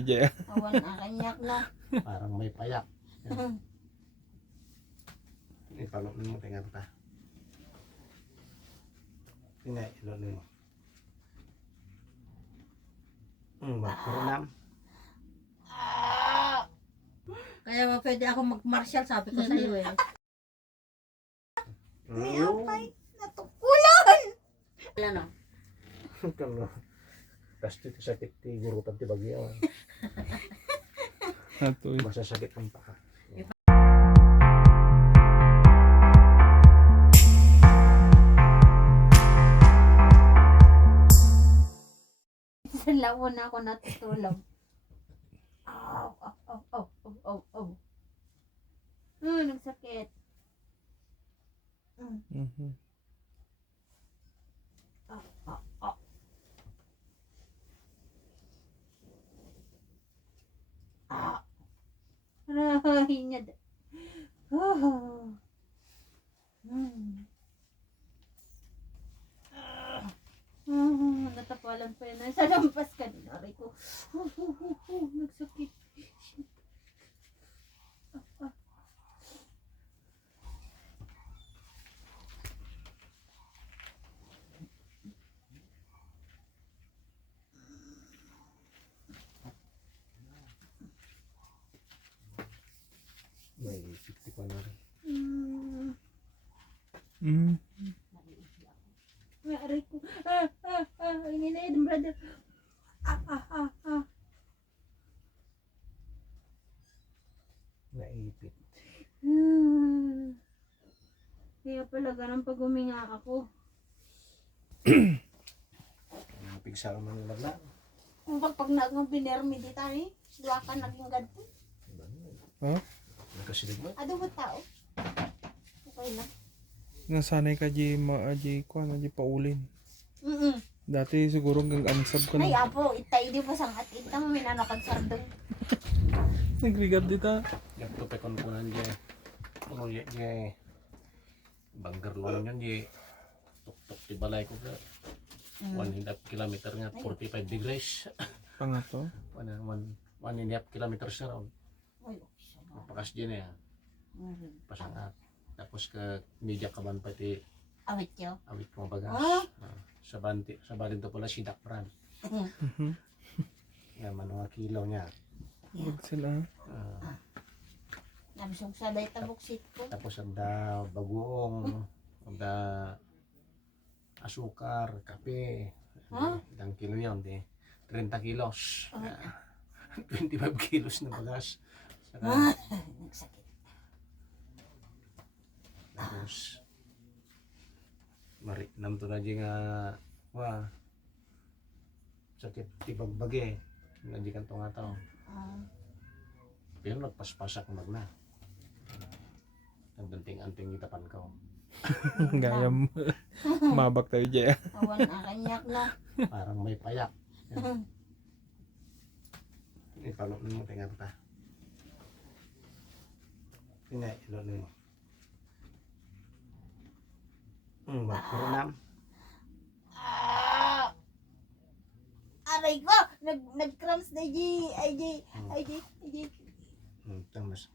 Awan na kanyak na. Parang may payak. Ipalok mo tingnan pa. Tingnan, ilolo mo. Magkurinam. Kaya ba pwede ako mag-martial, sabi ko sa iyo eh. May apay, natukulan! Wala na. Kalau pasti sakit di gurutan di bagian. Masa sakit ang paa. Sa lawon na ako natutulog. Aw, aw, aw, aw, aw, aw, aw. Nagsakit. Aw, aw, aw. Hinyad. Natapalan pa yun. Sa lampas ka din. Aray ko. Nagsakit. May sikti pa na rin. Aray ko. Ingin na yun, brother. Naipit. Kaya pala ganun pag huminga ako. Napigsa ka man nila na. Kung pag nag-binermi di tayo, luwa ka naging ganito. Nagkasilig mo? Ado ba tao? Okay lang. Nasanay ka di ko na di paulin. Mm-mm. Dati siguro hanggang ansab ka Ay, na. apo, itay di pa sang at itang minanakad sardong. Nagrigab dita. Yung tupekon ko nan dyan. Ano dyan? Banggar lang yan dyan. Tuk-tuk di balay ko ka. 1.5 kilometer nga, 45 degrees. Pangato. 1.5 kilometers na raw. Ay, Pakas dyan eh. Pasangat. Tapos ka media kaban pati awit yo. awit mo bagas. Sa balin to pala sidak brand. Yan mga kilo niya. Wag sila. Nabisong sa day tabuksit ko. Tapos ada bagoong, ada asukar, kape. Ilang kilo yun, 30 kilos. 25 kilos na bagas. Saka, Nagsakit. tapos marinam to na dyan nga sakit tibag bagi nga di kan to nga tao. Pero nagpaspasak magna. Nagdanting-anting itapan ko. Gayam. Mabak tayo dyan. Awan na kanyak na. Parang may payak. Ipalok mo tingnan pa. Tingnan, ilolo mo. Magkurinam. Aray ko! Nag-cramps na ay Tamas.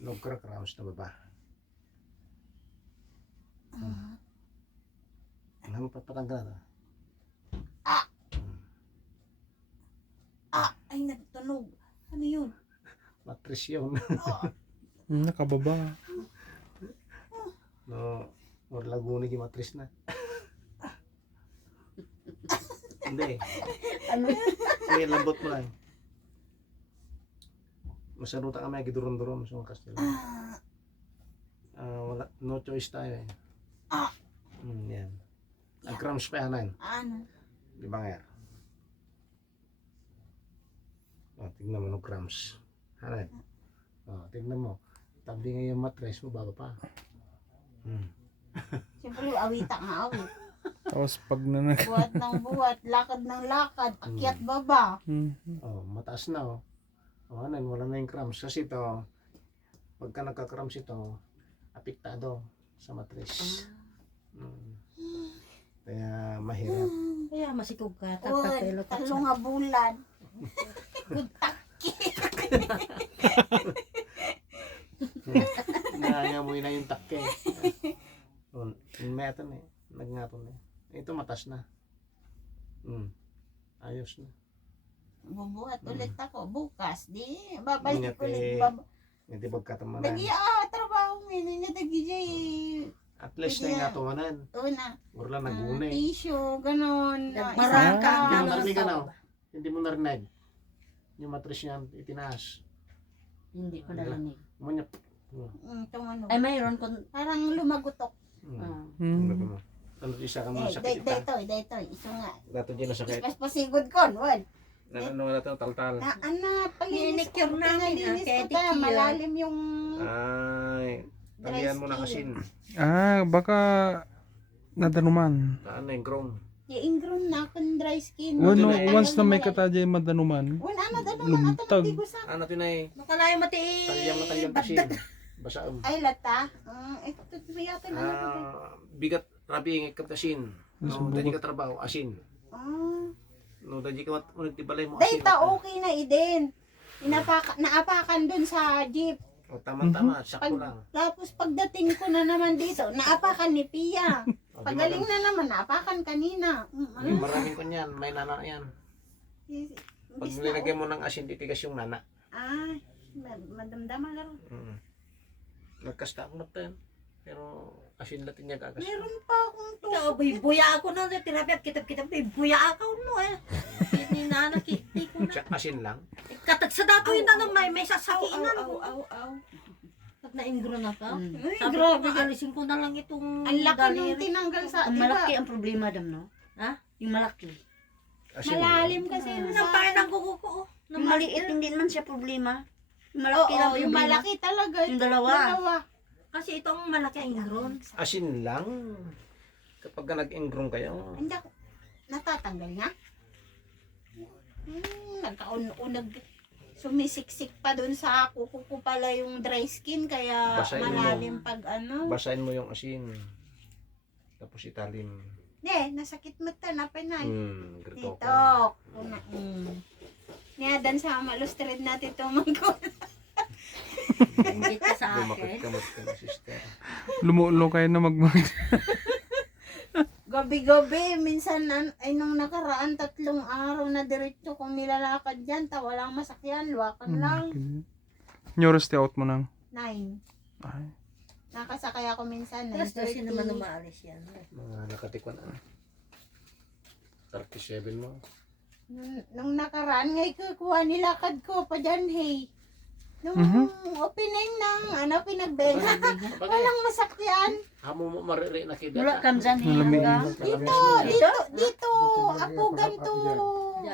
Nagkara-krams na baba. Ano pa patanggal? Ay, nagtunog. Ano yun? Matris yun. Nakababa. No, or Laguna yung matris na. Hindi. Ano? Kaya lambot mo lang. Masaruta kami, giduron-duron sa mga Kastila. Wala, no choice tayo eh. Yan. Ang crumbs pa yan. Ano? Di ba nga? Tignan mo ng crumbs. Hanan. Tignan mo. Tabi nga yung matris mo, baba pa. Siyempre, awita nga awit. Tapos pag Buhat ng buhat, lakad ng lakad, akyat baba. Mataas na Hanan, wala na yung crumbs. Kasi ito, pagka nagka-crumbs ito, apektado sa matris. Kaya mahirap. Kaya masikog ka, tatapelo. Talong nga bulan. Good taki. Nangangamoy na yung takke. May ito na eh. Nagngaton na eh. Ito matas na. Ayos na. Bubuhat ulit ako bukas. Di, babalik Ingat ulit. eh. Hindi pagkatamaran. Dagi trabaho ngayon. Nga dagi jay. At least na yung ngatumanan. Una. Urla nagunay. Tissue, ganon. Maraka. Hindi mo Isa. narinig ano? Hindi mo narinig. Yung matris niya itinaas. Hindi ko narinig. Umunyap. Tumano. Ay, mayroon ko. Parang lumagutok. Ano isa ka mo Eh, sakit ita? dito. Iso nga. Dato dyan na sakit. Mas pasigod kon, wal. Ano na ito? Taltal. Na, palinis ko. Manicure namin, Pinalinis ko pedicure. tayo. Malalim yung Ay. Talian mo na kasin. Baka nadanuman. Ano yung chrome? i-ingrown na akong dry skin. Bueno, Matanggal once na may katajay madanuman. Wala na, dalo Lumtag. na sa Ano tinay? Makalayo mati. Talyang kasin. Basa ay lata. Ito yata na ako. bigat rabi ng kasin. No, dadi ka trabaho asin. No, dadi ka unod tibalay mo asin. Data okay na idin. Naapakan dun sa jeep. O tama-tama, sakto lang. Tapos pagdating ko na naman dito, naapakan ni Pia. O, di Pagaling maganda. na naman, naapakan kanina. Maraming kunyan, may nana yan. Pag nilagay mo ng asin, titigas yung nana. Madamdaman laro. Nagkasta ako na pero asin latin niya kagas. Meron pa akong to. Ikaw, buya ako na. Tirapi at kitap-kitap. Buya ako no eh. Hindi na nakiti ko na. Asin lang. Katagsada ko yun na may sasakinan ko. Aw. Pag na-ingro na ka. Ay, Sabi grabe. ko, alisin ko na lang itong Ang laki nung daliri. tinanggal sa, Ang diba? malaki ang problema, dam, no? Ha? Yung malaki. Asin Malalim kasi Yung sa... pain ang kuko ko. Yung maliit, hindi naman siya problema. Yung malaki Oo, lang yung problema. malaki talaga. Yung dalawa. Kasi itong malaki ang ingron. Asin lang. Kapag ka nag-ingrong kayo. Hindi ako, natatanggal na? Nagkaunag, sumisiksik pa dun sa kuko ko pala yung dry skin, kaya Basahin mo. malalim pag ano. Basahin mo yung asin. Tapos italim. Nasakit mata na pinay. Grito Dito. Niya dan sa malustred natin tumangko. Ingit ka sa Lumakit akin. kamot ka na sister. Lumulo kayo na magmag. Gabi-gabi, minsan ay nung nakaraan 3 araw na diretso kong nilalakad dyan, walang masakyan, luwakan lang. Nyoros out mo nang. 9. Ay. Nakasakay ako minsan. Alas 12 naman 9:30. umaalis yan. Mga nakatikwan na. 37 mo. Nung nakaraan, ngay kukuha nilakad ko pa dyan, hey. Nung opening ng pinagbenga, walang masakyan. Hamo mo mariri na kida. Wala kam dyan Malamig. Dito, apugan to.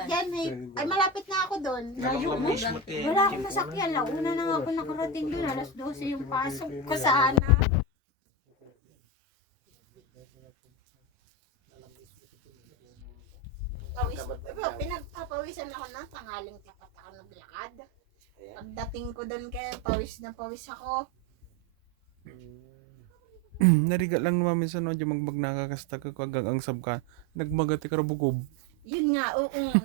Dyan, hey. Ay, malapit na ako doon. Wala akong masakyan. Launa na nga ako nakarating doon. Alas 12 yung pasok ko sana. Pinagpapawisan ako na. Tangaling tapat ako naglakad. Pagdating ko doon kaya pawis na pawis ako. Nariga lang naman minsan no, di magbag nakakasta ka kagang ang sabka. Nagmagati ka rabugob. Yun nga,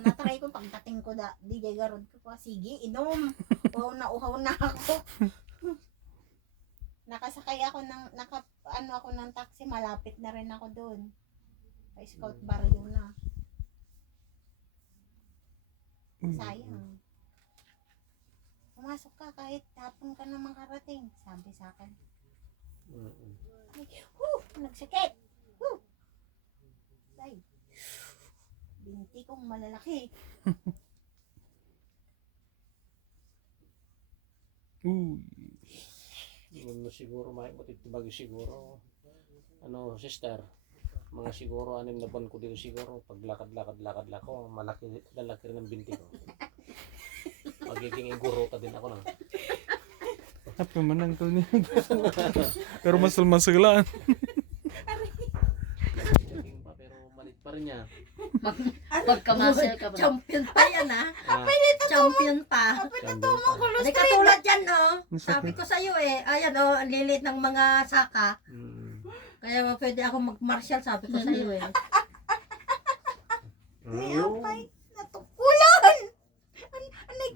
natry ko pagdating ko DJ Garod ko pa, sige, inom. Uhaw na ako. Nakasakay ako ako ng taxi, malapit na rin ako doon. Sa Scout Barrio na. Sayang. Pumasok ka kahit hapon ka na makarating, sabi sa akin. Ay, nagsakit. Ay, binti kong malalaki. Ano siguro may matitibag siguro. Ano sister? Mga siguro 6 na buwan ko dito siguro pag lakad ko malaki rin ng binti ko. Magiging iguro ta din ako nang. Happy man ang niya. Pero masal-masalaan. Pero malit pa rin niya. Pagkamasel ka ba? Champion pa yan ha. Ah, Champion pa. Sandal Hindi pa. katulad yan oh. Masakit. Sabi ko sa iyo ayan oh, ang lilit ng mga saka. Kaya pwede ako mag-martial, sabi ko sa iyo May apay, natukulan! Anay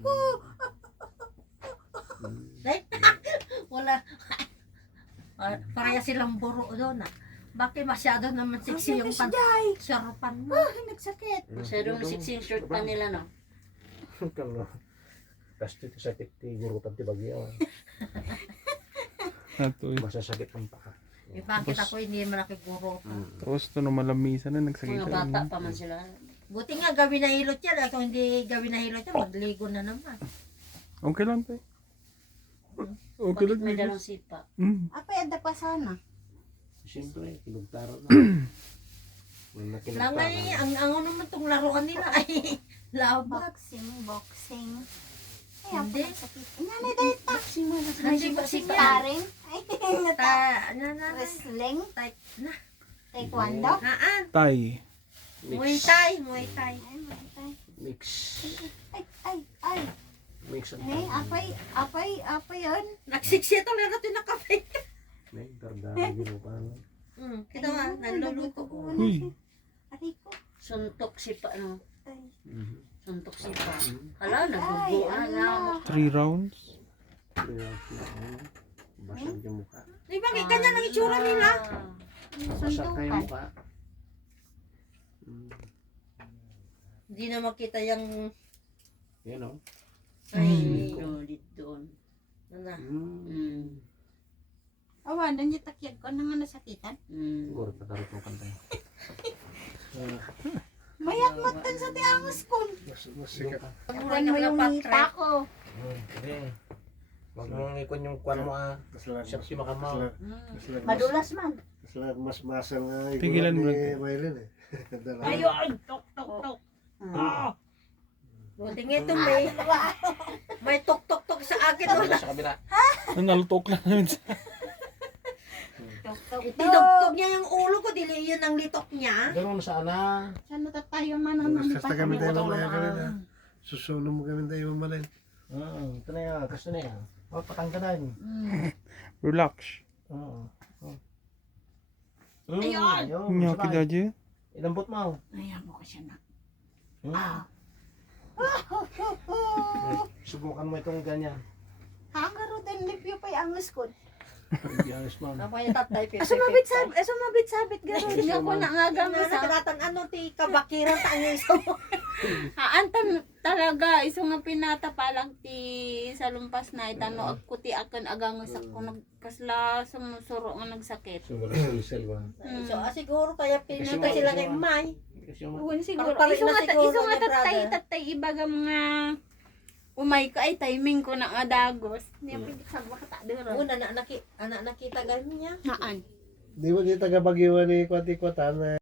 silang buro doon ah. Bakit masyado naman sexy yung sarapan mo? Nagsakit. Masyadong sexy yung shirt pa nila, no? Kano. Kasi ito sakit ti gurutan ti bagyo. Natoy. Masasakit ang paka. Eh, bakit ako hindi man nakiguro pa? Tapos ito na malamisan na nagsakit Mga bata pa man sila. Buti nga gawin na hilot yan. At kung hindi gawin na hilot yan, magligo na naman. Okay lang tayo. Okay Bakit lang. may dalang sipa? Apay, ada pa sana. Siyempre, kinugtaro na. Wala Lang nga ang ano naman tong laruan nila ay laba. Boxing. Ay, Hindi. ako nagsakit. Nanay, dahil taxi mo. Hindi ba si Paring. Ay, Ano na? wrestling. Type na. Taekwondo. Tay. Muay Thai, Muay Thai. Ay, matay. Mix. Ay. Mix ang Eh, apay yun. Nagsiksya talaga ito na kape. may dardara gino pa. Kita nga, naluluto ko. Uy. Aray ko. Suntok sipa, no? Ay. Suntok sipa. Hala, nagugo na. 3 rounds. Basag yung mukha. Di ba, ganyan ang itsura nila. Basag kayo Sundukan. mukha. Hindi na makita yung Yan o. ay, Doon. ano na. Awan, nandiyan takyag ko na nga nasakitan. Siguro tatarot mo kanta. Mayak matan sa tiangas ko. Sikat. Awan mo yung nita ko. Hindi. Huwag mong ikon yung kwan mo ah. Siya si makamaw. Madulas man. Mas masang nga Pigilan mo ni lang. Maylin eh. Ayun! Tok. Buti nga ito may tok-tok-tok sa akin. Wala sa kabila. Naltok lang namin sa... Tinugtog niya yung ulo ko, dili yun ang litok niya. Ganun sana. Saan tayo man ang Basta kami tayo Ito mamaya lang, kami na. Susunod mo kami tayo mamalin. Ito na yan. Gusto na yan. Huwag patanggalan. Relax. Oo. Ayun! Nyaki daji. Ilambot mo. Ayan mo ko siya na. Subukan mo itong ganyan. Hangaro din lipyo pa yung angas ko. Biyanis mo. Ako yung tatay, Sumabit-sabit garo. Hindi ako na nga gamas ha. Nakalatan ano, ti kabakiran ta ang isa mo. Antan talaga iso nga pinata palang ti sa lumpas na itano ako ti akan agangos ako nagkasla sumusuro nga nagsakit. Siguro sa isel ba? So, siguro kaya pinatay sila kay May. Kasi yung Uwan siguro. Parang Iso na nga siguro ni tatay ibaga mga umay ko ay timing ko na nga dagos. Niya pwede sa baka duro. Una, anak nakita ganyan niya. Naan. Di ba di taga Baguio ni Kwati-Kwatan